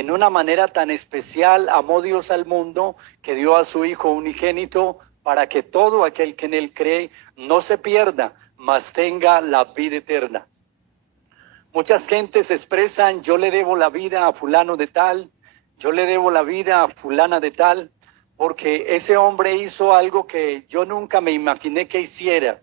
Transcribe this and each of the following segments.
en una manera tan especial amó Dios al mundo que dio a su Hijo unigénito para que todo aquel que en él cree no se pierda, mas tenga la vida eterna. Muchas gentes expresan: yo le debo la vida a fulano de tal, yo le debo la vida a fulana de tal, porque ese hombre hizo algo que yo nunca me imaginé que hiciera.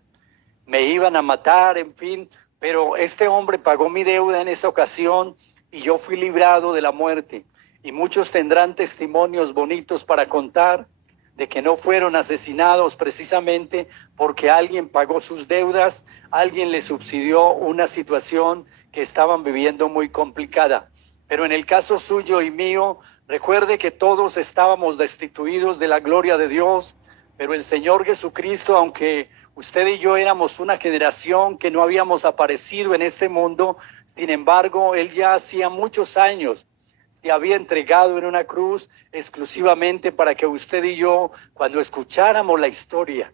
Me iban a matar, en fin, pero este hombre pagó mi deuda en esa ocasión y yo fui librado de la muerte. Y muchos tendrán testimonios bonitos para contar de que no fueron asesinados precisamente porque alguien pagó sus deudas, alguien les subsidió una situación que estaban viviendo muy complicada. Pero en el caso suyo y mío, recuerde que todos estábamos destituidos de la gloria de Dios, pero el Señor Jesucristo, aunque usted y yo éramos una generación que no habíamos aparecido en este mundo, sin embargo, Él ya hacía muchos años se había entregado en una cruz exclusivamente para que usted y yo, cuando escucháramos la historia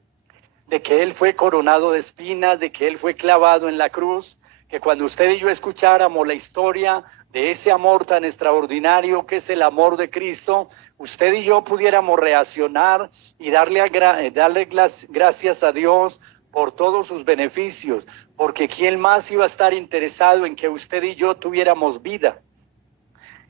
de que Él fue coronado de espinas, de que Él fue clavado en la cruz, que cuando usted y yo escucháramos la historia de ese amor tan extraordinario que es el amor de Cristo, usted y yo pudiéramos reaccionar y darle gracias a Dios por todos sus beneficios, porque ¿quién más iba a estar interesado en que usted y yo tuviéramos vida?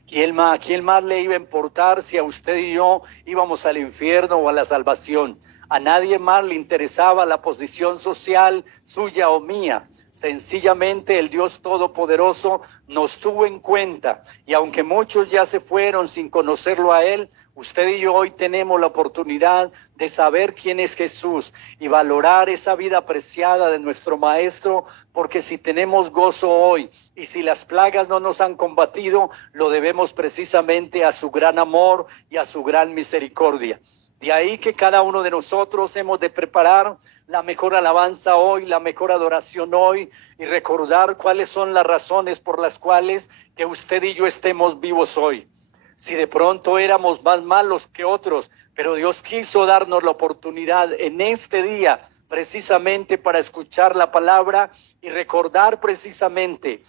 ¿Quién más le iba a importar si a usted y yo íbamos al infierno o a la salvación? A nadie más le interesaba la posición social suya o mía. Sencillamente el Dios Todopoderoso nos tuvo en cuenta, y aunque muchos ya se fueron sin conocerlo a Él, usted y yo hoy tenemos la oportunidad de saber quién es Jesús y valorar esa vida preciada de nuestro Maestro, porque si tenemos gozo hoy y si las plagas no nos han combatido, lo debemos precisamente a su gran amor y a su gran misericordia. De ahí que cada uno de nosotros hemos de preparar la mejor alabanza hoy, la mejor adoración hoy, y recordar cuáles son las razones por las cuales que usted y yo estemos vivos hoy. Si de pronto éramos más malos que otros, pero Dios quiso darnos la oportunidad en este día precisamente para escuchar la palabra y recordar precisamente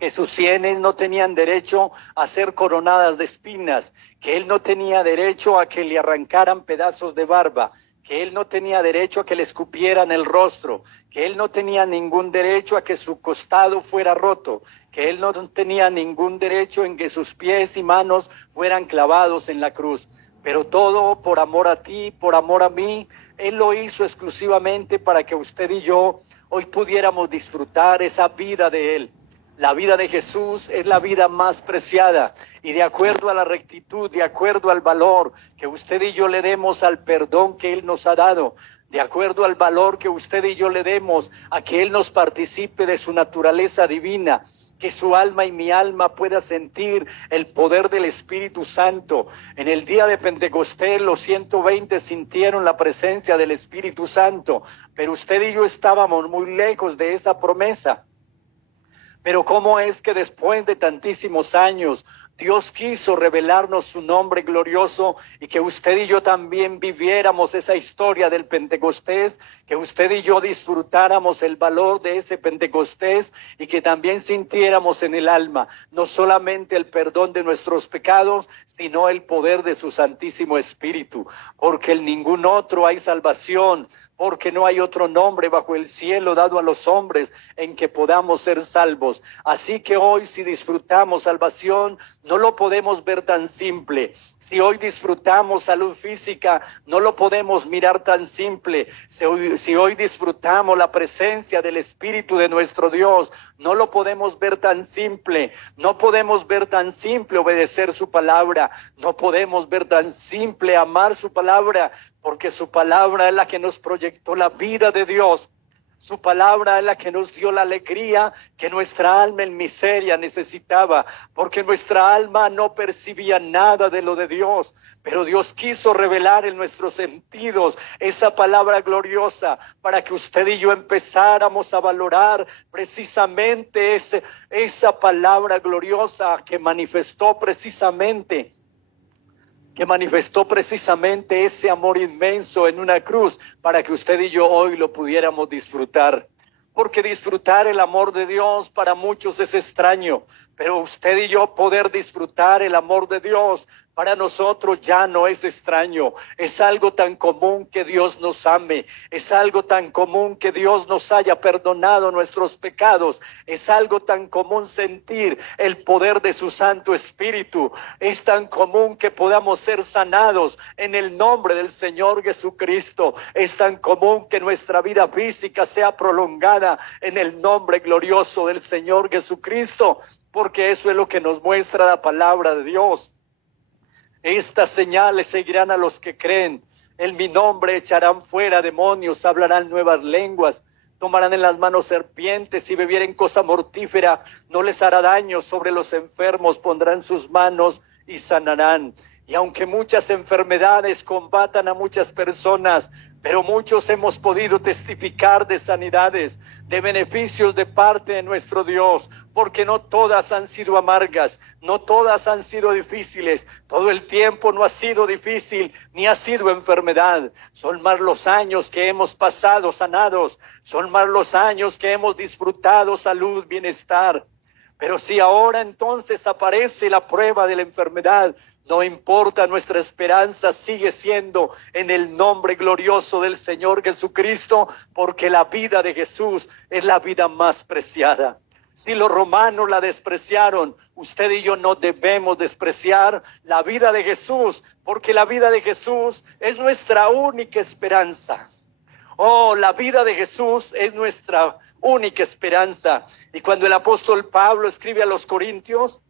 que sus sienes no tenían derecho a ser coronadas de espinas, que Él no tenía derecho a que le arrancaran pedazos de barba, que Él no tenía derecho a que le escupieran el rostro, que Él no tenía ningún derecho a que su costado fuera roto, que Él no tenía ningún derecho en que sus pies y manos fueran clavados en la cruz. Pero todo por amor a ti, por amor a mí, Él lo hizo exclusivamente para que usted y yo hoy pudiéramos disfrutar esa vida de Él. La vida de Jesús es la vida más preciada, y de acuerdo a la rectitud, de acuerdo al valor que usted y yo le demos al perdón que Él nos ha dado, de acuerdo al valor que usted y yo le demos a que Él nos participe de su naturaleza divina, que su alma y mi alma pueda sentir el poder del Espíritu Santo. En el día de Pentecostés los 120 sintieron la presencia del Espíritu Santo, pero usted y yo estábamos muy lejos de esa promesa. Pero ¿cómo es que después de tantísimos años Dios quiso revelarnos su nombre glorioso y que usted y yo también viviéramos esa historia del Pentecostés, que usted y yo disfrutáramos el valor de ese Pentecostés y que también sintiéramos en el alma no solamente el perdón de nuestros pecados, sino el poder de su Santísimo Espíritu? Porque en ningún otro hay salvación, porque no hay otro nombre bajo el cielo dado a los hombres en que podamos ser salvos. Así que hoy, si disfrutamos salvación, no lo podemos ver tan simple. Si hoy disfrutamos salud física, no lo podemos mirar tan simple. Si hoy disfrutamos la presencia del Espíritu de nuestro Dios, no lo podemos ver tan simple. No podemos ver tan simple obedecer su palabra. No podemos ver tan simple amar su palabra, porque su palabra es la que nos proyectó la vida de Dios. Su palabra es la que nos dio la alegría que nuestra alma en miseria necesitaba, porque nuestra alma no percibía nada de lo de Dios, pero Dios quiso revelar en nuestros sentidos esa palabra gloriosa para que usted y yo empezáramos a valorar precisamente esa palabra gloriosa que manifestó precisamente ese amor inmenso en una cruz, para que usted y yo hoy lo pudiéramos disfrutar. porque disfrutar el amor de Dios para muchos es extraño, pero usted y yo poder disfrutar el amor de Dios para nosotros ya no es extraño. Es algo tan común que Dios nos ame, es algo tan común que Dios nos haya perdonado nuestros pecados, es algo tan común sentir el poder de su Santo Espíritu, es tan común que podamos ser sanados en el nombre del Señor Jesucristo, es tan común que nuestra vida física sea prolongada en el nombre glorioso del Señor Jesucristo, porque eso es lo que nos muestra la palabra de Dios. Estas señales seguirán a los que creen. En mi nombre echarán fuera demonios, hablarán nuevas lenguas, tomarán en las manos serpientes, si bebieren cosa mortífera, no les hará daño. Sobre los enfermos pondrán sus manos y sanarán. Y aunque muchas enfermedades combatan a muchas personas, pero muchos hemos podido testificar de sanidades, de beneficios de parte de nuestro Dios, porque no todas han sido amargas, no todas han sido difíciles, todo el tiempo no ha sido difícil, ni ha sido enfermedad. Son más los años que hemos pasado sanados, son más los años que hemos disfrutado salud, bienestar. Pero si ahora entonces aparece la prueba de la enfermedad, no importa, nuestra esperanza sigue siendo en el nombre glorioso del Señor Jesucristo, porque la vida de Jesús es la vida más preciada. Si los romanos la despreciaron, usted y yo no debemos despreciar la vida de Jesús, porque la vida de Jesús es nuestra única esperanza. Oh, la vida de Jesús es nuestra única esperanza. Y cuando el apóstol Pablo escribe a los Corintios,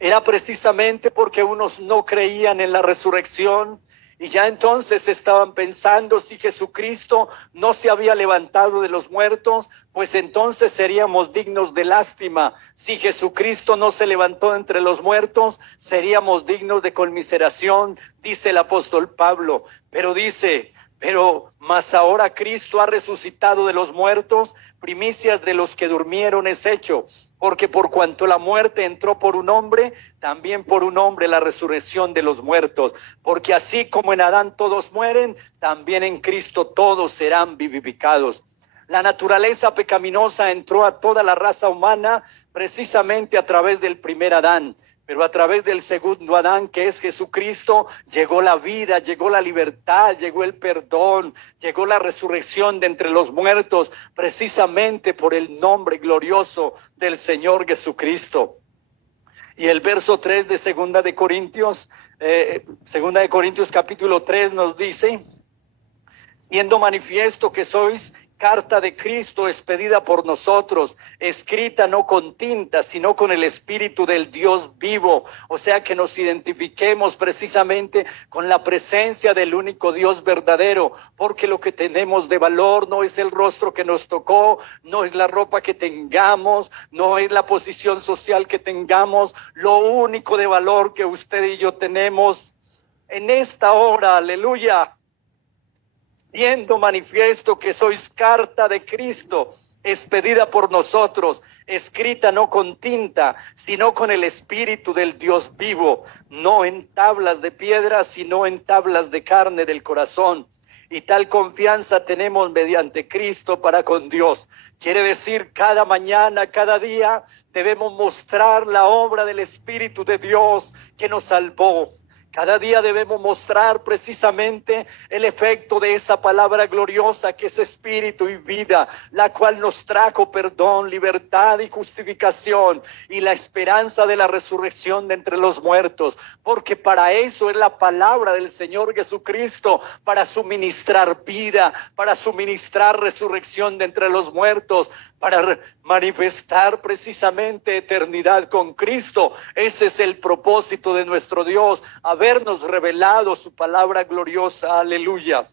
era precisamente porque unos no creían en la resurrección y ya entonces estaban pensando, si Jesucristo no se había levantado de los muertos, pues entonces seríamos dignos de lástima. Si Jesucristo no se levantó entre los muertos, seríamos dignos de conmiseración, dice el apóstol Pablo. Pero mas ahora Cristo ha resucitado de los muertos, primicias de los que durmieron es hecho, porque por cuanto la muerte entró por un hombre, también por un hombre la resurrección de los muertos, porque así como en Adán todos mueren, también en Cristo todos serán vivificados. La naturaleza pecaminosa entró a toda la raza humana precisamente a través del primer Adán. Pero a través del segundo Adán, que es Jesucristo, llegó la vida, llegó la libertad, llegó el perdón, llegó la resurrección de entre los muertos, precisamente por el nombre glorioso del Señor Jesucristo. Y el verso 3 de Segunda de Corintios capítulo 3 nos dice, siendo manifiesto que sois carta de Cristo expedida por nosotros, escrita no con tinta, sino con el Espíritu del Dios vivo. O sea, que nos identifiquemos precisamente con la presencia del único Dios verdadero, porque lo que tenemos de valor no es el rostro que nos tocó, no es la ropa que tengamos, no es la posición social que tengamos. Lo único de valor que usted y yo tenemos en esta hora, aleluya, siendo manifiesto que sois carta de Cristo, expedida por nosotros, escrita no con tinta, sino con el Espíritu del Dios vivo, no en tablas de piedra, sino en tablas de carne del corazón. Y tal confianza tenemos mediante Cristo para con Dios. Quiere decir, cada mañana, cada día, debemos mostrar la obra del Espíritu de Dios que nos salvó. Cada día debemos mostrar precisamente el efecto de esa palabra gloriosa que es espíritu y vida, la cual nos trajo perdón, libertad y justificación y la esperanza de la resurrección de entre los muertos, porque para eso es la palabra del Señor Jesucristo, para suministrar vida, para suministrar resurrección de entre los muertos, para manifestar precisamente eternidad con Cristo. Ese es el propósito de nuestro Dios, habernos revelado su palabra gloriosa, aleluya.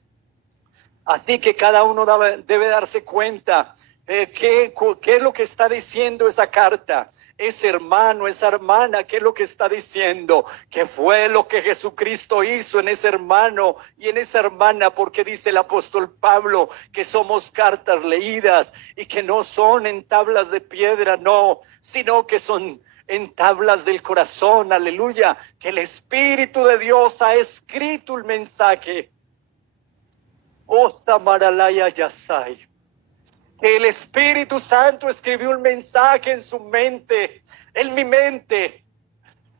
Así que cada uno debe darse cuenta qué es lo que está diciendo esa carta. Ese hermano, esa hermana, ¿qué es lo que está diciendo? ¿Qué fue lo que Jesucristo hizo en ese hermano y en esa hermana? Porque dice el apóstol Pablo que somos cartas leídas y que no son en tablas de piedra, no, sino que son en tablas del corazón, aleluya, que el Espíritu de Dios ha escrito el mensaje. Osta Maralaya Yasai. que el Espíritu Santo escribió un mensaje en su mente, en mi mente.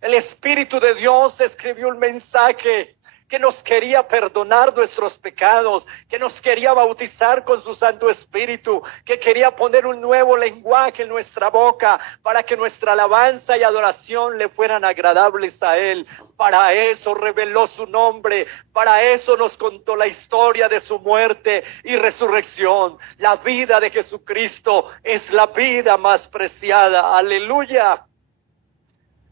El Espíritu de Dios escribió un mensaje que nos quería perdonar nuestros pecados, que nos quería bautizar con su Santo Espíritu, que quería poner un nuevo lenguaje en nuestra boca para que nuestra alabanza y adoración le fueran agradables a Él. Para eso reveló su nombre, para eso nos contó la historia de su muerte y resurrección. La vida de Jesucristo es la vida más preciada. Aleluya.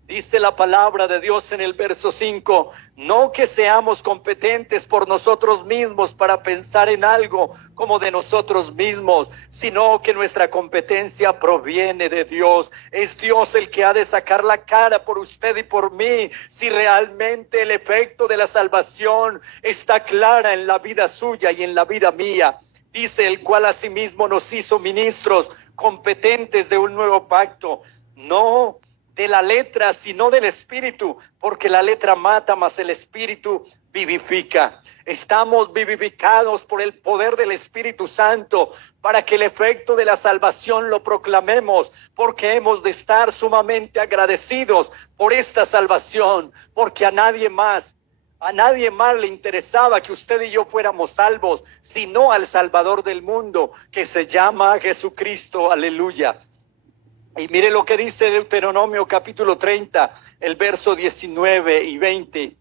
Dice la palabra de Dios en el verso 5, no que seamos competentes por nosotros mismos para pensar en algo como de nosotros mismos, sino que nuestra competencia proviene de Dios. Es Dios el que ha de sacar la cara por usted y por mí, si realmente el efecto de la salvación está clara en la vida suya y en la vida mía. Dice, el cual asimismo nos hizo ministros competentes de un nuevo pacto, no de la letra, sino del Espíritu, porque la letra mata, mas el Espíritu vivifica. Estamos vivificados por el poder del Espíritu Santo para que el efecto de la salvación lo proclamemos, porque hemos de estar sumamente agradecidos por esta salvación, porque a nadie más le interesaba que usted y yo fuéramos salvos, sino al Salvador del mundo, que se llama Jesucristo. Aleluya. Y mire lo que dice Deuteronomio capítulo 30, el verso 19 y 20.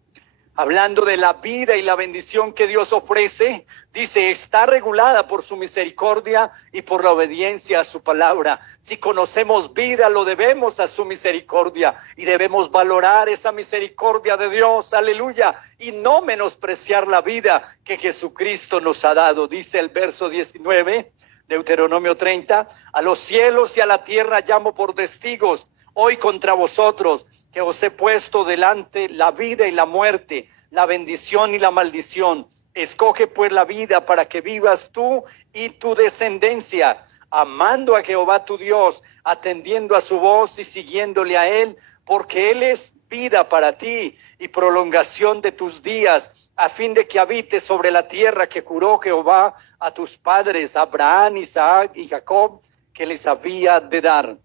Hablando de la vida y la bendición que Dios ofrece, dice, está regulada por su misericordia y por la obediencia a su palabra. Si conocemos vida, lo debemos a su misericordia y debemos valorar esa misericordia de Dios, aleluya, y no menospreciar la vida que Jesucristo nos ha dado. Dice el verso 19, Deuteronomio 30, a los cielos y a la tierra llamo por testigos hoy contra vosotros, que os he puesto delante la vida y la muerte, la bendición y la maldición. Escoge pues la vida para que vivas tú y tu descendencia, amando a Jehová tu Dios, atendiendo a su voz y siguiéndole a Él, porque Él es vida para ti y prolongación de tus días, a fin de que habites sobre la tierra que juró Jehová a tus padres, Abraham, Isaac y Jacob, que les había de dar.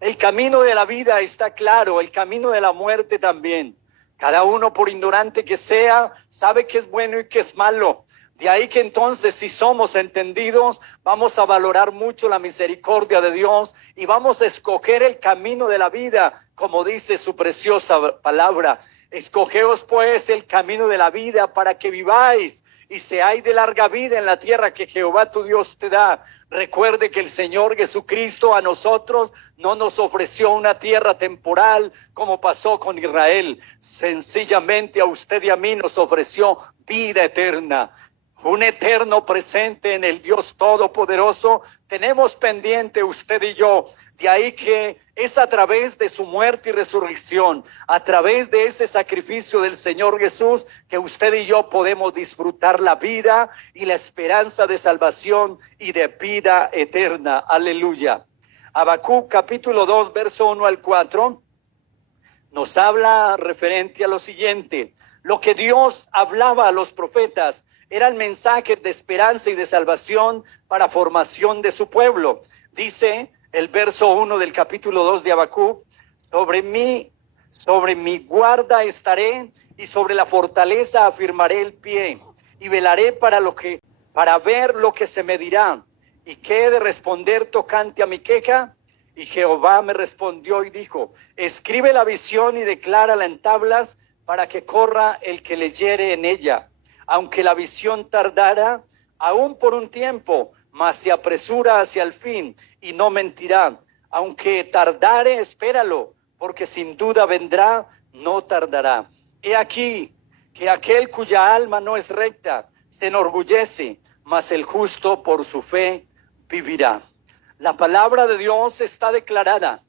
El camino de la vida está claro, el camino de la muerte también. Cada uno, por ignorante que sea, sabe qué es bueno y qué es malo. De ahí que entonces, si somos entendidos, vamos a valorar mucho la misericordia de Dios y vamos a escoger el camino de la vida, como dice su preciosa palabra. Escogeos pues el camino de la vida para que viváis y seáis de larga vida en la tierra que Jehová tu Dios te da. Recuerde que el Señor Jesucristo a nosotros no nos ofreció una tierra temporal como pasó con Israel. Sencillamente a usted y a mí nos ofreció vida eterna. Un eterno presente en el Dios Todopoderoso tenemos pendiente usted y yo. De ahí que es a través de su muerte y resurrección, a través de ese sacrificio del Señor Jesús, que usted y yo podemos disfrutar la vida y la esperanza de salvación y de vida eterna. Aleluya. Habacuc capítulo 2, verso 1 al 4, nos habla referente a lo siguiente. Lo que Dios hablaba a los profetas eran mensajes de esperanza y de salvación para formación de su pueblo. Dice el verso 1 del capítulo 2 de Habacuc, sobre mi guarda estaré y sobre la fortaleza afirmaré el pie y velaré para ver lo que se me dirá y qué he de responder tocante a mi queja. Y Jehová me respondió y dijo, escribe la visión y declárala en tablas para que corra el que leyere en ella. Aunque la visión tardara, aún por un tiempo, mas se apresura hacia el fin y no mentirá. Aunque tardare, espéralo, porque sin duda vendrá, no tardará. He aquí que aquel cuya alma no es recta se enorgullece, mas el justo por su fe vivirá. La palabra de Dios está declarada.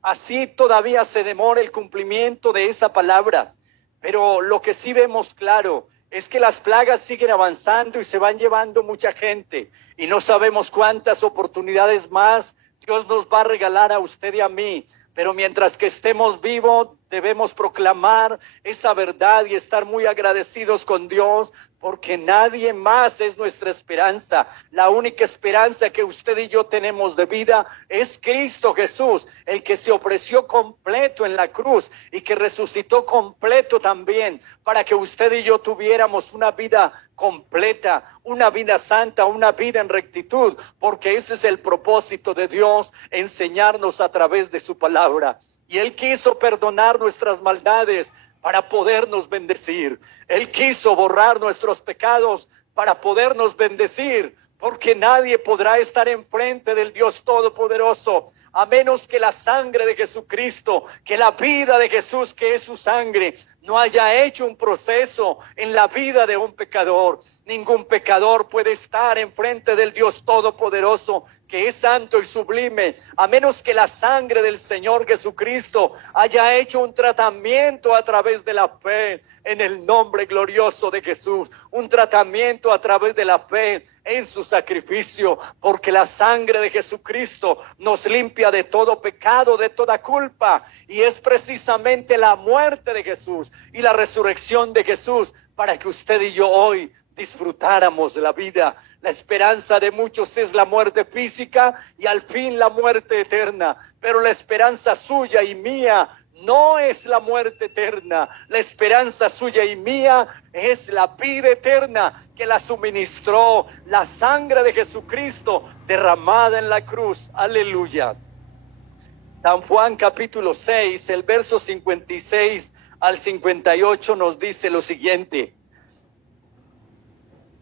Así todavía se demora el cumplimiento de esa palabra, pero lo que sí vemos claro es que las plagas siguen avanzando y se van llevando mucha gente y no sabemos cuántas oportunidades más Dios nos va a regalar a usted y a mí. Pero mientras que estemos vivos, debemos proclamar esa verdad y estar muy agradecidos con Dios, porque nadie más es nuestra esperanza. La única esperanza que usted y yo tenemos de vida es Cristo Jesús, el que se ofreció completo en la cruz y que resucitó completo también, para que usted y yo tuviéramos una vida completa, una vida santa, una vida en rectitud, porque ese es el propósito de Dios, enseñarnos a través de su palabra. Y Él quiso perdonar nuestras maldades para podernos bendecir. Él quiso borrar nuestros pecados para podernos bendecir, porque nadie podrá estar enfrente del Dios Todopoderoso a menos que la sangre de Jesucristo, que la vida de Jesús, que es su sangre, no haya hecho un proceso en la vida de un pecador. Ningún pecador puede estar enfrente del Dios Todopoderoso, que es santo y sublime, a menos que la sangre del Señor Jesucristo haya hecho un tratamiento a través de la fe en el nombre glorioso de Jesús, un tratamiento a través de la fe en su sacrificio, porque la sangre de Jesucristo nos limpia de todo pecado, de toda culpa, y es precisamente la muerte de Jesús y la resurrección de Jesús para que usted y yo hoy disfrutáramos de la vida. La esperanza de muchos es la muerte física y al fin la muerte eterna, pero la esperanza suya y mía no es la muerte eterna. La esperanza suya y mía es la vida eterna que la suministró la sangre de Jesucristo derramada en la cruz. Aleluya. San Juan capítulo 6, el verso 56 al 58 nos dice lo siguiente.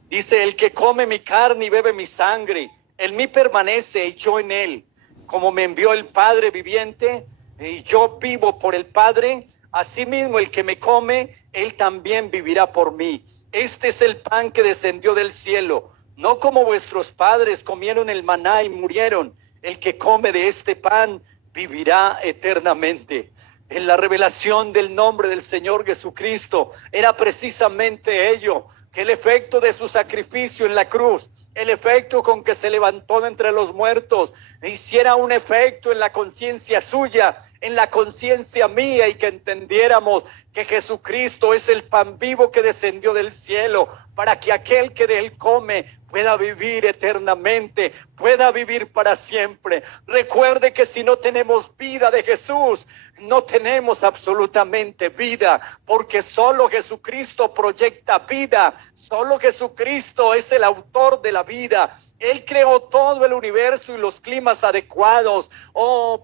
Dice: el que come mi carne y bebe mi sangre, en mí permanece y yo en él. Como me envió el Padre viviente y yo vivo por el Padre, asimismo el que me come, él también vivirá por mí. Este es el pan que descendió del cielo, no como vuestros padres comieron el maná y murieron. El que come de este pan vivirá eternamente. En la revelación del nombre del Señor Jesucristo era precisamente ello, que el efecto de su sacrificio en la cruz, el efecto con que se levantó de entre los muertos, hiciera un efecto en la conciencia suya, en la conciencia mía, y que entendiéramos que Jesucristo es el pan vivo que descendió del cielo, para que aquel que de él come pueda vivir eternamente, pueda vivir para siempre. Recuerde que si no tenemos vida de Jesús, no tenemos absolutamente vida, porque solo Jesucristo proyecta vida, solo Jesucristo es el autor de la vida. Él creó todo el universo y los climas adecuados.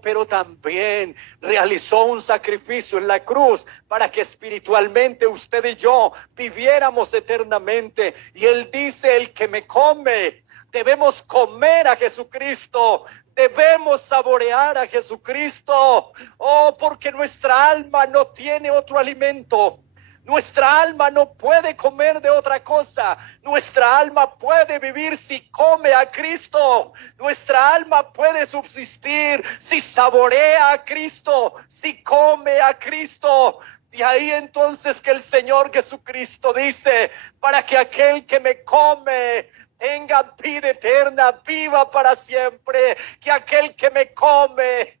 Pero también realizó un sacrificio en la cruz para que espiritualmente usted y yo viviéramos eternamente. Y Él dice: el que me come, debemos comer a Jesucristo. Debemos saborear a Jesucristo. Porque nuestra alma no tiene otro alimento. Nuestra alma no puede comer de otra cosa. Nuestra alma puede vivir si come a Cristo. Nuestra alma puede subsistir si saborea a Cristo, si come a Cristo. De ahí entonces que el Señor Jesucristo dice: para que aquel que me come tenga vida eterna, viva para siempre. Que aquel que me come,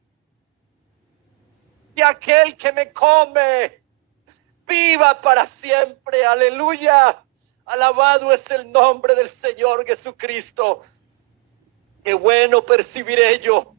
viva para siempre. Aleluya. Alabado es el nombre del Señor Jesucristo. Qué bueno percibiré yo.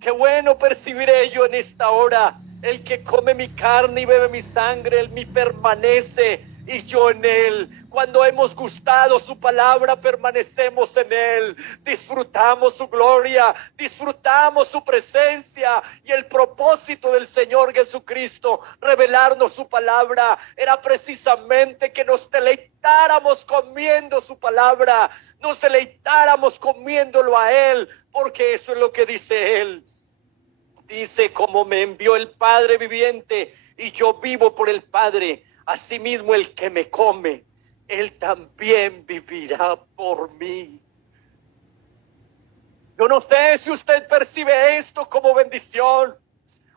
Qué bueno percibiré yo en esta hora. El que come mi carne y bebe mi sangre, él me permanece y yo en él. Cuando hemos gustado su palabra, permanecemos en él. Disfrutamos su gloria, disfrutamos su presencia. Y el propósito del Señor Jesucristo, revelarnos su palabra, era precisamente que nos deleitáramos comiendo su palabra, nos deleitáramos comiéndolo a él, porque eso es lo que dice él. Dice: como me envió el Padre viviente y yo vivo por el Padre, asimismo el que me come, él también vivirá por mí. Yo no sé si usted percibe esto como bendición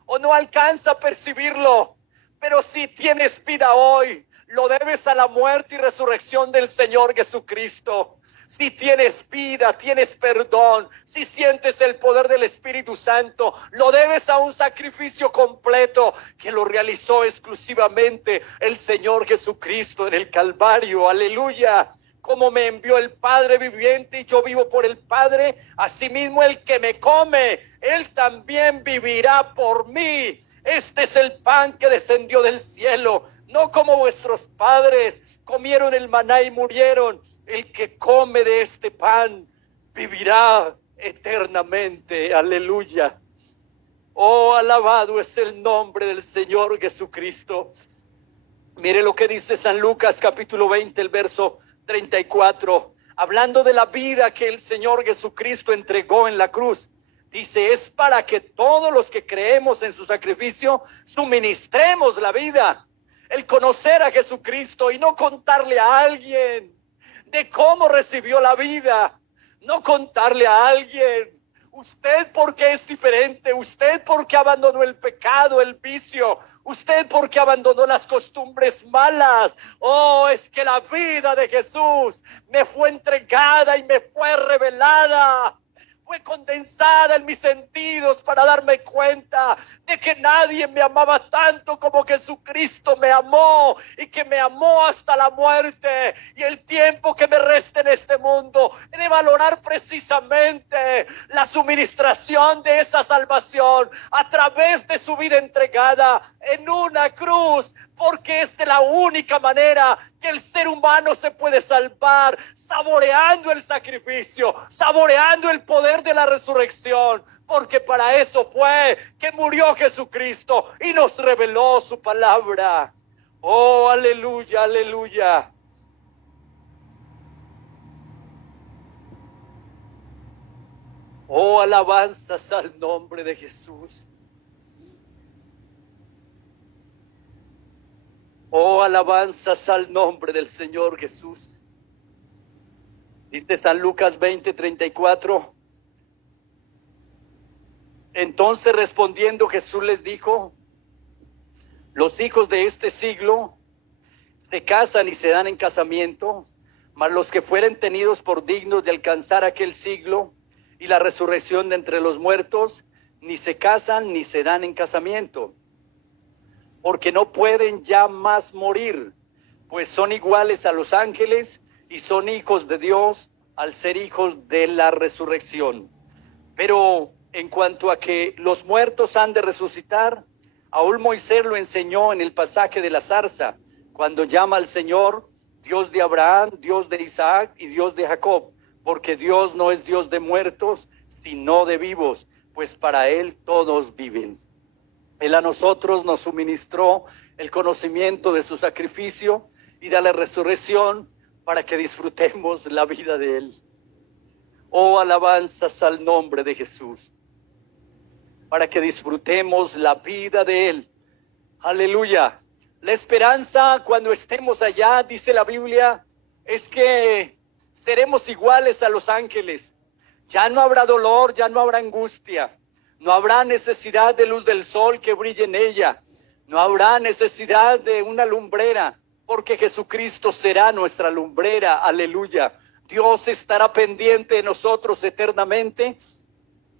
o no alcanza a percibirlo, pero si tienes vida hoy, lo debes a la muerte y resurrección del Señor Jesucristo. Si tienes vida, tienes perdón, si sientes el poder del Espíritu Santo, lo debes a un sacrificio completo que lo realizó exclusivamente el Señor Jesucristo en el Calvario. Aleluya. Como me envió el Padre viviente y yo vivo por el Padre, asimismo el que me come, él también vivirá por mí. Este es el pan que descendió del cielo, no como vuestros padres comieron el maná y murieron. El que come de este pan vivirá eternamente. Aleluya. Oh, alabado es el nombre del Señor Jesucristo. Mire lo que dice San Lucas capítulo 20, el verso 34, hablando de la vida que el Señor Jesucristo entregó en la cruz. Dice, es para que todos los que creemos en su sacrificio suministremos la vida. El conocer a Jesucristo y no contarle a alguien de cómo recibió la vida, no contarle a alguien, usted porque es diferente, usted porque abandonó el pecado, el vicio, usted porque abandonó las costumbres malas. Oh, es que la vida de Jesús me fue entregada y me fue revelada. Fue condensada en mis sentidos para darme cuenta de que nadie me amaba tanto como Jesucristo me amó y que me amó hasta la muerte. Y el tiempo que me resta en este mundo he de valorar precisamente la suministración de esa salvación a través de su vida entregada en una cruz, porque es de la única manera que el ser humano se puede salvar, saboreando el sacrificio, saboreando el poder de la resurrección, porque para eso fue que murió Jesucristo y nos reveló su palabra. Oh, aleluya, aleluya. Oh, alabanzas al nombre de Jesús. Oh, alabanzas al nombre del Señor Jesús. Dice San Lucas 20:34. Entonces respondiendo Jesús les dijo, los hijos de este siglo se casan y se dan en casamiento, mas los que fueren tenidos por dignos de alcanzar aquel siglo y la resurrección de entre los muertos, ni se casan ni se dan en casamiento, porque no pueden ya más morir, pues son iguales a los ángeles y son hijos de Dios al ser hijos de la resurrección. Pero en cuanto a que los muertos han de resucitar, aún Moisés lo enseñó en el pasaje de la zarza, cuando llama al Señor Dios de Abraham, Dios de Isaac y Dios de Jacob, porque Dios no es Dios de muertos, sino de vivos, pues para Él todos viven. Él a nosotros nos suministró el conocimiento de su sacrificio y de la resurrección para que disfrutemos la vida de Él. Oh, alabanzas al nombre de Jesús, para que disfrutemos la vida de Él. Aleluya. La esperanza cuando estemos allá, dice la Biblia, es que seremos iguales a los ángeles. Ya no habrá dolor, ya no habrá angustia. No habrá necesidad de luz del sol que brille en ella. No habrá necesidad de una lumbrera, porque Jesucristo será nuestra lumbrera. Aleluya. Dios estará pendiente de nosotros eternamente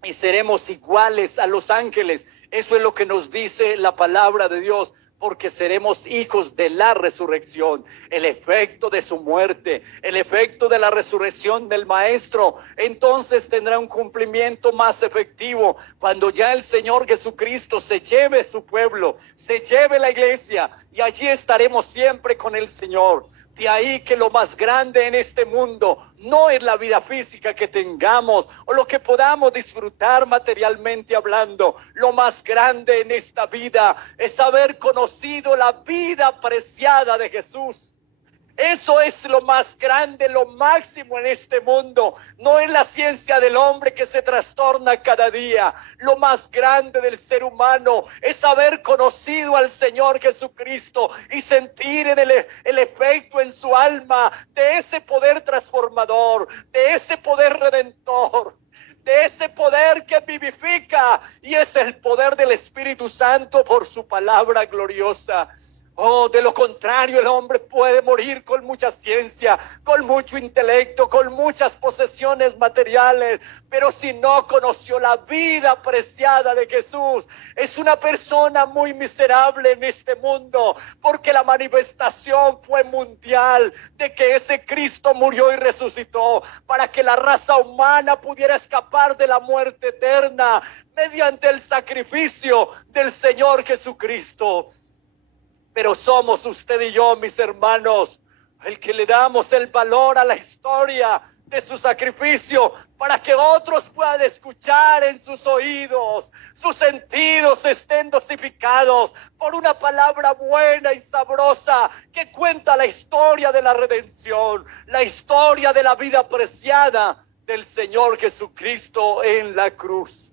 y seremos iguales a los ángeles. Eso es lo que nos dice la palabra de Dios, porque seremos hijos de la resurrección, el efecto de su muerte, el efecto de la resurrección del Maestro. Entonces tendrá un cumplimiento más efectivo cuando ya el Señor Jesucristo se lleve su pueblo, se lleve la iglesia, y allí estaremos siempre con el Señor. De ahí que lo más grande en este mundo no es la vida física que tengamos o lo que podamos disfrutar materialmente hablando. Lo más grande en esta vida es haber conocido la vida preciada de Jesús. Eso es lo más grande, lo máximo en este mundo. No es la ciencia del hombre que se trastorna cada día. Lo más grande del ser humano es haber conocido al Señor Jesucristo y sentir en el efecto en su alma de ese poder transformador, de ese poder redentor, de ese poder que vivifica, y es el poder del Espíritu Santo por su palabra gloriosa. Oh, de lo contrario, el hombre puede morir con mucha ciencia, con mucho intelecto, con muchas posesiones materiales, pero si no conoció la vida preciada de Jesús, es una persona muy miserable en este mundo, porque la manifestación fue mundial de que ese Cristo murió y resucitó para que la raza humana pudiera escapar de la muerte eterna mediante el sacrificio del Señor Jesucristo. Pero somos usted y yo, mis hermanos, el que le damos el valor a la historia de su sacrificio para que otros puedan escuchar en sus oídos, sus sentidos estén dosificados por una palabra buena y sabrosa que cuenta la historia de la redención, la historia de la vida preciada del Señor Jesucristo en la cruz.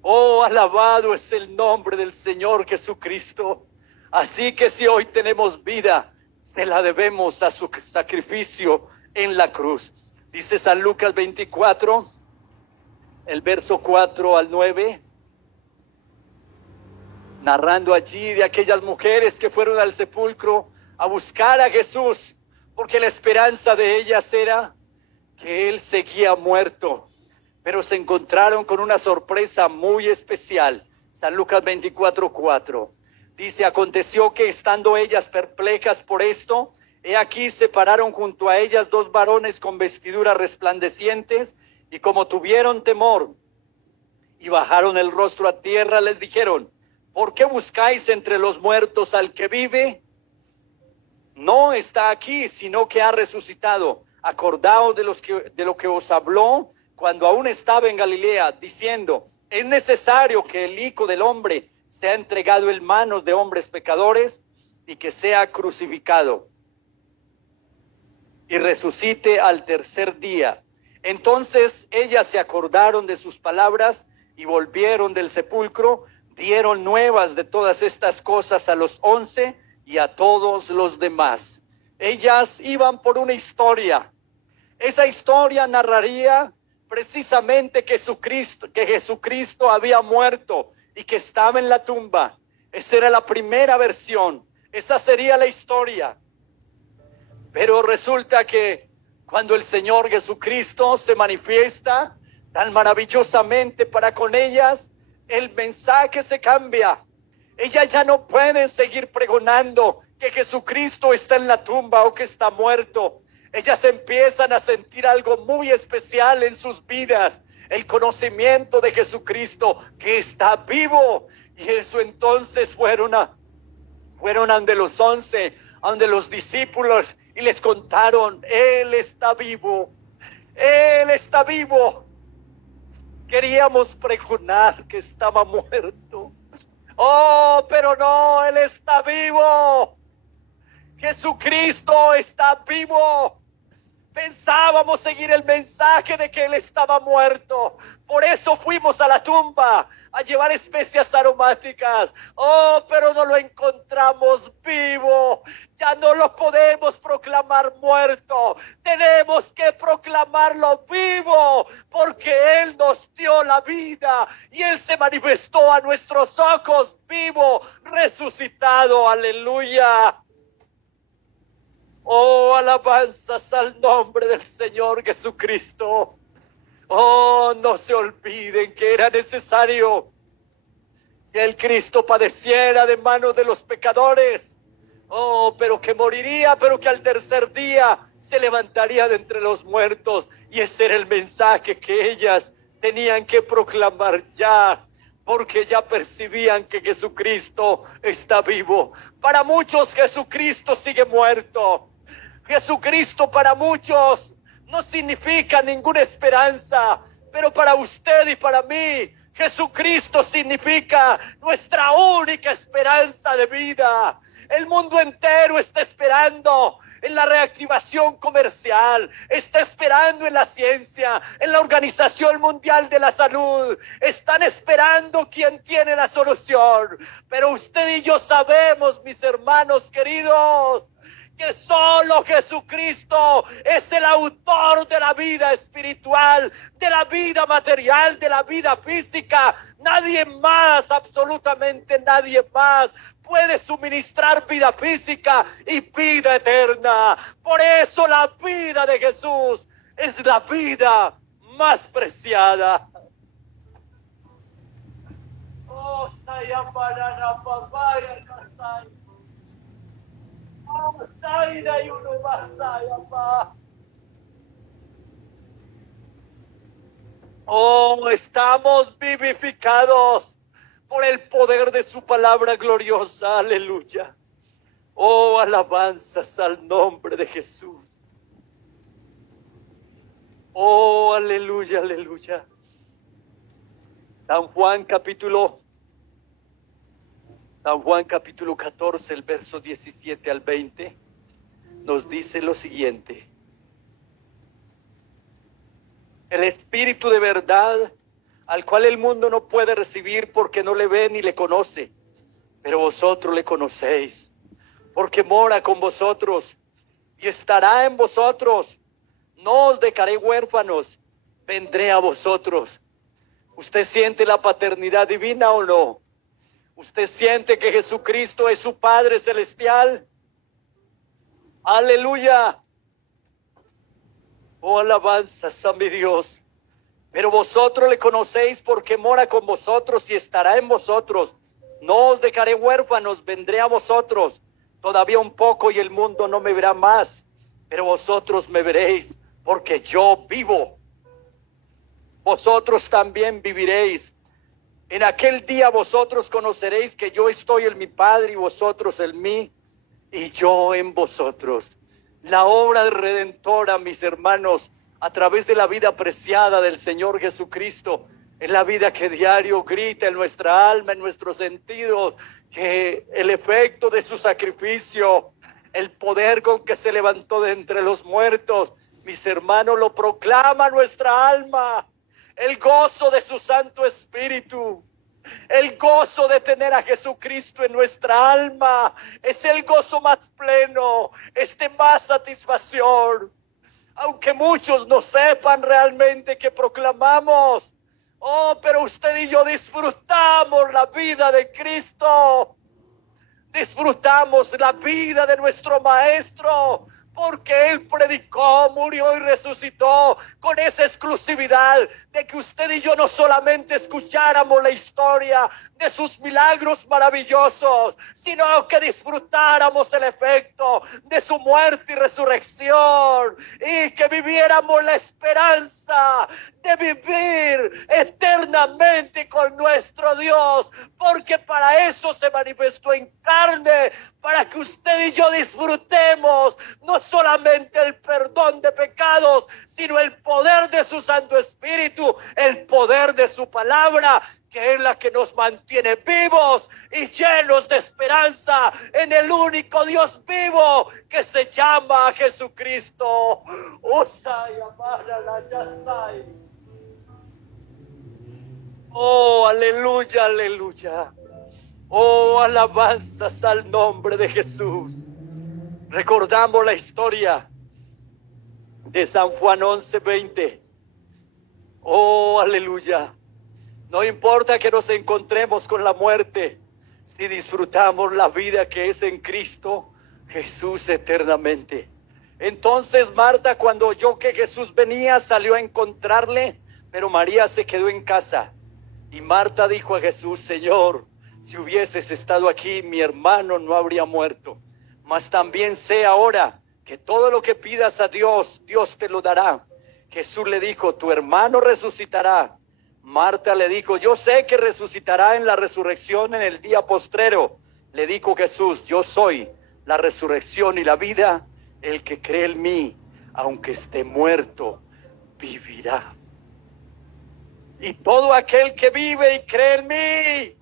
Oh, alabado es el nombre del Señor Jesucristo. Así que si hoy tenemos vida, se la debemos a su sacrificio en la cruz. Dice San Lucas 24, el verso 4 al 9, narrando allí de aquellas mujeres que fueron al sepulcro a buscar a Jesús, porque la esperanza de ellas era que él seguía muerto, pero se encontraron con una sorpresa muy especial. San Lucas 24, 4. Dice, aconteció que estando ellas perplejas por esto, he aquí se pararon junto a ellas dos varones con vestiduras resplandecientes, y como tuvieron temor y bajaron el rostro a tierra, les dijeron, ¿por qué buscáis entre los muertos al que vive? No está aquí, sino que ha resucitado. Acordaos de lo que os habló cuando aún estaba en Galilea, diciendo, es necesario que el Hijo del Hombre sea entregado en manos de hombres pecadores y que sea crucificado y resucite al tercer día. Entonces ellas se acordaron de sus palabras y volvieron del sepulcro, dieron nuevas de todas estas cosas a los 11 y a todos los demás. Ellas iban por una historia. Esa historia narraría precisamente que Jesucristo había muerto y que estaba en la tumba. Esa era la primera versión, esa sería la historia. Pero resulta que cuando el Señor Jesucristo se manifiesta tan maravillosamente para con ellas, el mensaje se cambia. Ellas ya no pueden seguir pregonando que Jesucristo está en la tumba o que está muerto. Ellas empiezan a sentir algo muy especial en sus vidas, el conocimiento de Jesucristo que está vivo. Y eso entonces fueron ante los 11, ante los discípulos, y les contaron, Él está vivo, Él está vivo. Queríamos pregonar que estaba muerto. Oh, pero no, Él está vivo. Jesucristo está vivo. Pensábamos seguir el mensaje de que Él estaba muerto. Por eso fuimos a la tumba a llevar especias aromáticas. Oh, pero no lo encontramos vivo. Ya no lo podemos proclamar muerto. Tenemos que proclamarlo vivo, porque Él nos dio la vida y Él se manifestó a nuestros ojos vivo, resucitado. Aleluya. Oh, alabanzas al nombre del Señor Jesucristo. Oh, no se olviden que era necesario que el Cristo padeciera de manos de los pecadores. Oh, pero que moriría, pero que al tercer día se levantaría de entre los muertos. Y ese era el mensaje que ellas tenían que proclamar ya, porque ya percibían que Jesucristo está vivo. Para muchos Jesucristo sigue muerto. Jesucristo para muchos no significa ninguna esperanza, pero para usted y para mí, Jesucristo significa nuestra única esperanza de vida. El mundo entero está esperando en la reactivación comercial, está esperando en la ciencia, en la Organización Mundial de la Salud, están esperando quién tiene la solución. Pero usted y yo sabemos, mis hermanos queridos, que solo Jesucristo es el autor de la vida espiritual, de la vida material, de la vida física. Nadie más, absolutamente nadie más, puede suministrar vida física y vida eterna. Por eso la vida de Jesús es la vida más preciada. Oh, Sayaparana, papaya, Kasai. Oh, Saida y uno más, Sayapa. Oh, estamos vivificados por el poder de su palabra gloriosa. Aleluya. Oh, alabanzas al nombre de Jesús. Oh, aleluya, aleluya. San Juan capítulo 14, el verso 17 al 20, nos dice lo siguiente. El Espíritu de verdad, al cual el mundo no puede recibir porque no le ve ni le conoce, pero vosotros le conocéis, porque mora con vosotros y estará en vosotros. No os dejaré huérfanos, vendré a vosotros. ¿Usted siente la paternidad divina o no? ¿Usted siente que Jesucristo es su Padre Celestial? ¡Aleluya! Oh, alabanzas a mi Dios. Pero vosotros le conocéis porque mora con vosotros y estará en vosotros. No os dejaré huérfanos, vendré a vosotros. Todavía un poco y el mundo no me verá más, pero vosotros me veréis porque yo vivo. Vosotros también viviréis. En aquel día vosotros conoceréis que yo estoy en mi Padre y vosotros en mí y yo en vosotros. La obra redentora, mis hermanos, a través de la vida apreciada del Señor Jesucristo, en la vida que diario grita en nuestra alma, en nuestros sentidos, que el efecto de su sacrificio, el poder con que se levantó de entre los muertos, mis hermanos, lo proclama nuestra alma. El gozo de su Santo Espíritu, el gozo de tener a Jesucristo en nuestra alma, es el gozo más pleno, es de más satisfacción. Aunque muchos no sepan realmente que proclamamos, oh, pero usted y yo disfrutamos la vida de Cristo, disfrutamos la vida de nuestro Maestro, porque Él predicó, murió y resucitó con esa exclusividad de que usted y yo no solamente escucháramos la historia de sus milagros maravillosos, sino que disfrutáramos el efecto de su muerte y resurrección y que viviéramos la esperanza de vivir eternamente con nuestro Dios, porque para eso se manifestó en carne, para que usted y yo disfrutemos no solamente el perdón de pecados, sino el poder de su Santo Espíritu, el poder de su palabra, que es la que nos mantiene vivos y llenos de esperanza en el único Dios vivo que se llama Jesucristo. Oh, aleluya, aleluya. Oh, alabanzas al nombre de Jesús. Recordamos la historia de San Juan 11:20. Oh, aleluya. No importa que nos encontremos con la muerte, si disfrutamos la vida que es en Cristo Jesús eternamente. Entonces Marta, cuando oyó que Jesús venía, salió a encontrarle, pero María se quedó en casa. Y Marta dijo a Jesús: Señor, si hubieses estado aquí, mi hermano no habría muerto. Mas también sé ahora que todo lo que pidas a Dios, Dios te lo dará. Jesús le dijo: tu hermano resucitará. Marta le dijo: yo sé que resucitará en la resurrección en el día postrero. Le dijo Jesús: yo soy la resurrección y la vida. El que cree en mí, aunque esté muerto, vivirá. Y todo aquel que vive y cree en mí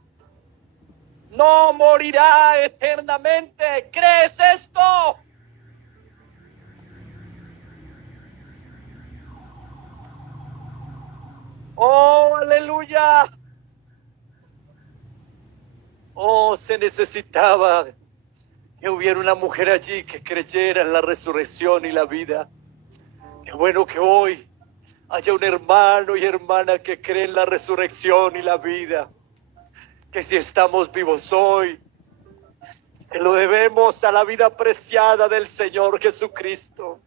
no morirá eternamente. ¿Crees esto? Oh, aleluya. Oh, se necesitaba que hubiera una mujer allí que creyera en la resurrección y la vida. Qué bueno que hoy haya un hermano y hermana que cree en la resurrección y la vida. Que si estamos vivos hoy, se lo debemos a la vida preciada del Señor Jesucristo.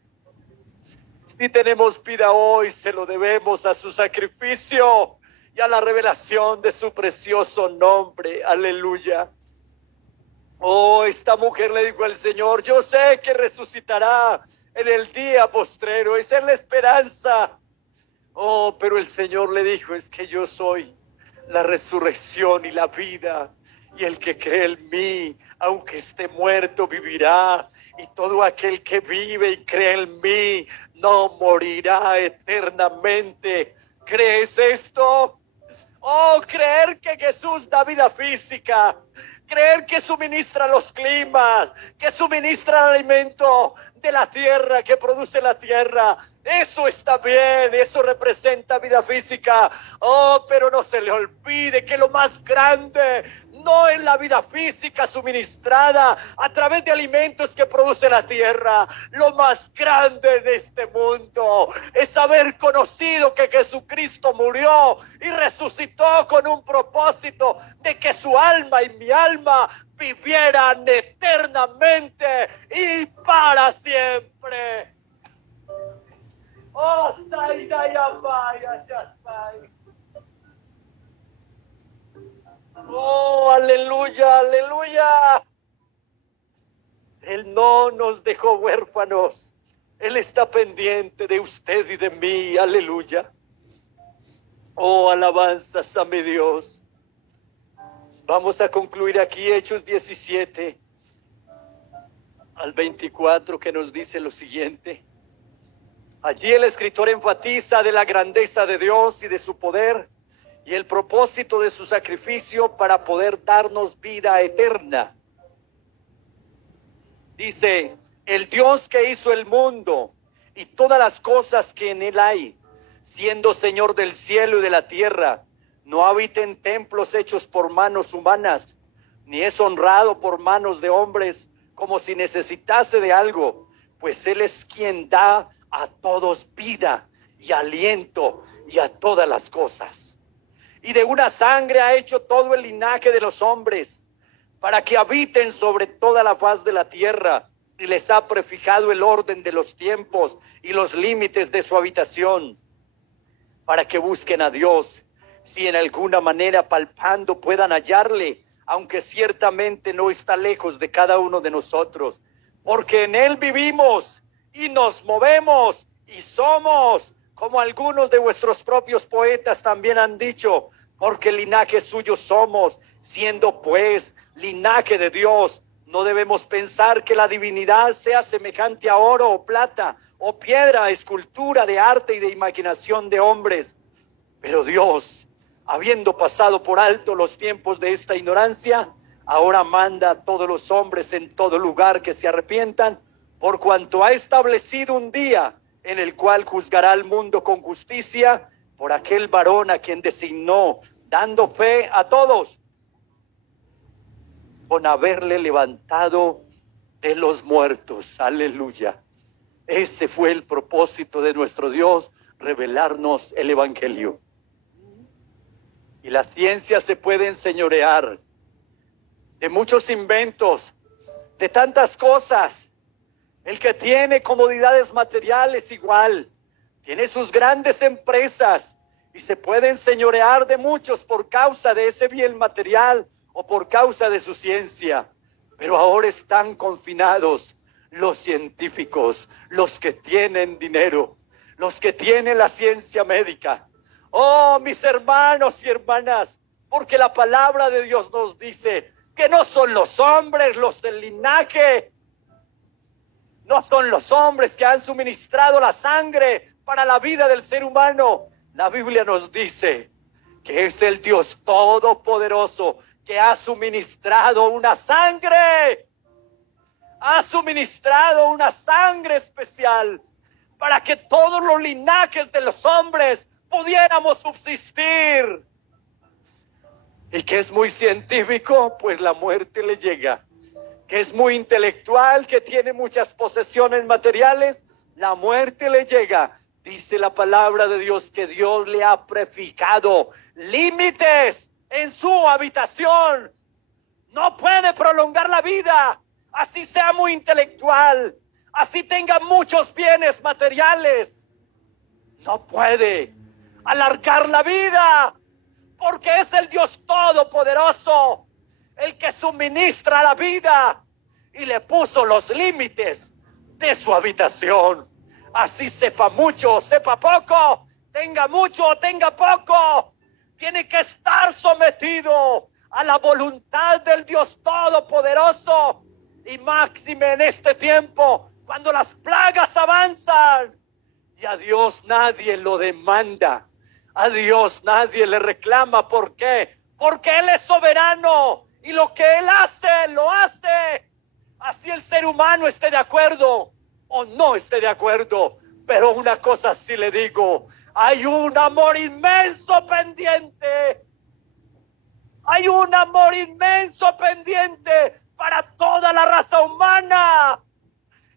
Si tenemos vida hoy, se lo debemos a su sacrificio y a la revelación de su precioso nombre. Aleluya. Oh, esta mujer le dijo al Señor: yo sé que resucitará en el día postrero, esa es la esperanza. Oh, pero el Señor le dijo: es que yo soy la resurrección y la vida, y el que cree en mí, aunque esté muerto, vivirá, y todo aquel que vive y cree en mí no morirá eternamente. ¿Crees esto? Oh, creer que Jesús da vida física, creer que suministra los climas, que suministra el alimento de la tierra, que produce la tierra. Eso está bien, eso representa vida física. Oh, pero no se le olvide que lo más grande no es la vida física suministrada a través de alimentos que produce la tierra. Lo más grande de este mundo es haber conocido que Jesucristo murió y resucitó con un propósito de que su alma y mi alma vivieran eternamente y para siempre. Oh, oh, aleluya, aleluya. Él no nos dejó huérfanos. Él está pendiente de usted y de mí. Aleluya. Oh, alabanzas a mi Dios. Vamos a concluir aquí Hechos 17 al 24, que nos dice lo siguiente. Allí el escritor enfatiza de la grandeza de Dios y de su poder y el propósito de su sacrificio para poder darnos vida eterna. Dice: el Dios que hizo el mundo y todas las cosas que en él hay, siendo Señor del cielo y de la tierra, no habita en templos hechos por manos humanas, ni es honrado por manos de hombres como si necesitase de algo, pues Él es quien da a todos vida y aliento y a todas las cosas. Y de una sangre ha hecho todo el linaje de los hombres, para que habiten sobre toda la faz de la tierra, y les ha prefijado el orden de los tiempos y los límites de su habitación, para que busquen a Dios, si en alguna manera palpando puedan hallarle, aunque ciertamente no está lejos de cada uno de nosotros, porque en Él vivimos y nos movemos y somos, como algunos de vuestros propios poetas también han dicho, porque linaje suyo somos, siendo pues linaje de Dios. No debemos pensar que la divinidad sea semejante a oro o plata, o piedra, escultura de arte y de imaginación de hombres. Pero Dios, habiendo pasado por alto los tiempos de esta ignorancia, ahora manda a todos los hombres en todo lugar que se arrepientan, por cuanto ha establecido un día en el cual juzgará al mundo con justicia por aquel varón a quien designó, dando fe a todos, con haberle levantado de los muertos. Aleluya. Ese fue el propósito de nuestro Dios, revelarnos el Evangelio. Y la ciencia se puede enseñorear de muchos inventos, de tantas cosas. El que tiene comodidades materiales igual, tiene sus grandes empresas y se puede enseñorear de muchos por causa de ese bien material o por causa de su ciencia. Pero ahora están confinados los científicos, los que tienen dinero, los que tienen la ciencia médica. Oh, mis hermanos y hermanas, porque la palabra de Dios nos dice que no son los hombres los del linaje, no son los hombres que han suministrado la sangre para la vida del ser humano. La Biblia nos dice que es el Dios Todopoderoso que ha suministrado una sangre. Ha suministrado una sangre especial para que todos los linajes de los hombres pudiéramos subsistir. Y que es muy científico, pues la muerte le llega. que es muy intelectual, que tiene muchas posesiones materiales, la muerte le llega. Dice la palabra de Dios que Dios le ha prefijado límites en su habitación. No puede prolongar la vida, así sea muy intelectual, así tenga muchos bienes materiales. No puede alargar la vida, porque es el Dios Todopoderoso el que suministra la vida y le puso los límites de su habitación. Así sepa mucho o sepa poco, tenga mucho o tenga poco, tiene que estar sometido a la voluntad del Dios Todopoderoso, y máxime en este tiempo, cuando las plagas avanzan y a Dios nadie lo demanda, a Dios nadie le reclama. ¿Por qué? Porque Él es soberano y lo que Él hace, lo hace. Así el ser humano esté de acuerdo o no esté de acuerdo, pero una cosa sí le digo: hay un amor inmenso pendiente. Hay un amor inmenso pendiente para toda la raza humana,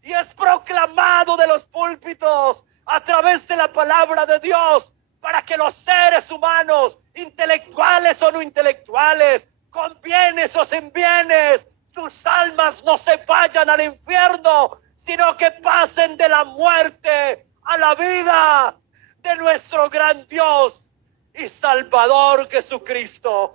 y es proclamado de los púlpitos a través de la palabra de Dios, para que los seres humanos, intelectuales o no intelectuales, con bienes o sin bienes, sus almas no se vayan al infierno, sino que pasen de la muerte a la vida de nuestro gran Dios y Salvador Jesucristo.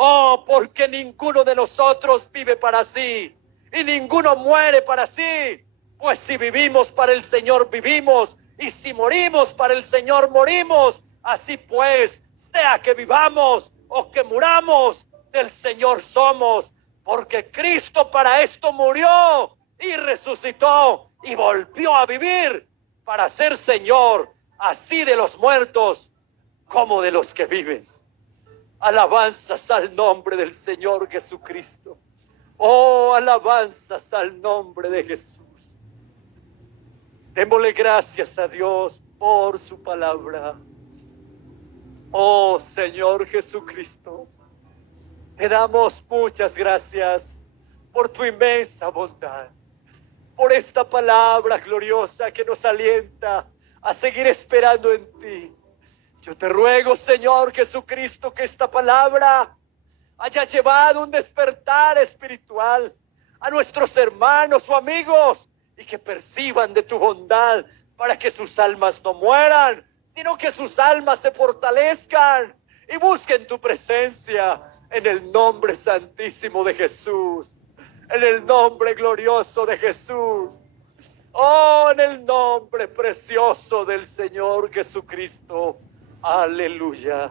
Oh, porque ninguno de nosotros vive para sí y ninguno muere para sí. Pues si vivimos para el Señor vivimos, y si morimos para el Señor morimos. Así pues, sea que vivamos o que muramos, del Señor somos, porque Cristo para esto murió y resucitó y volvió a vivir para ser Señor, así de los muertos como de los que viven. Alabanzas al nombre del Señor Jesucristo. Oh, alabanzas al nombre de Jesús. Démosle gracias a Dios por su palabra. Oh, Señor Jesucristo, te damos muchas gracias por tu inmensa bondad, por esta palabra gloriosa que nos alienta a seguir esperando en ti. Yo te ruego, Señor Jesucristo, que esta palabra haya llevado un despertar espiritual a nuestros hermanos o amigos, y que perciban de tu bondad, para que sus almas no mueran, sino que sus almas se fortalezcan y busquen tu presencia, en el nombre santísimo de Jesús, en el nombre glorioso de Jesús. Oh, en el nombre precioso del Señor Jesucristo. Aleluya.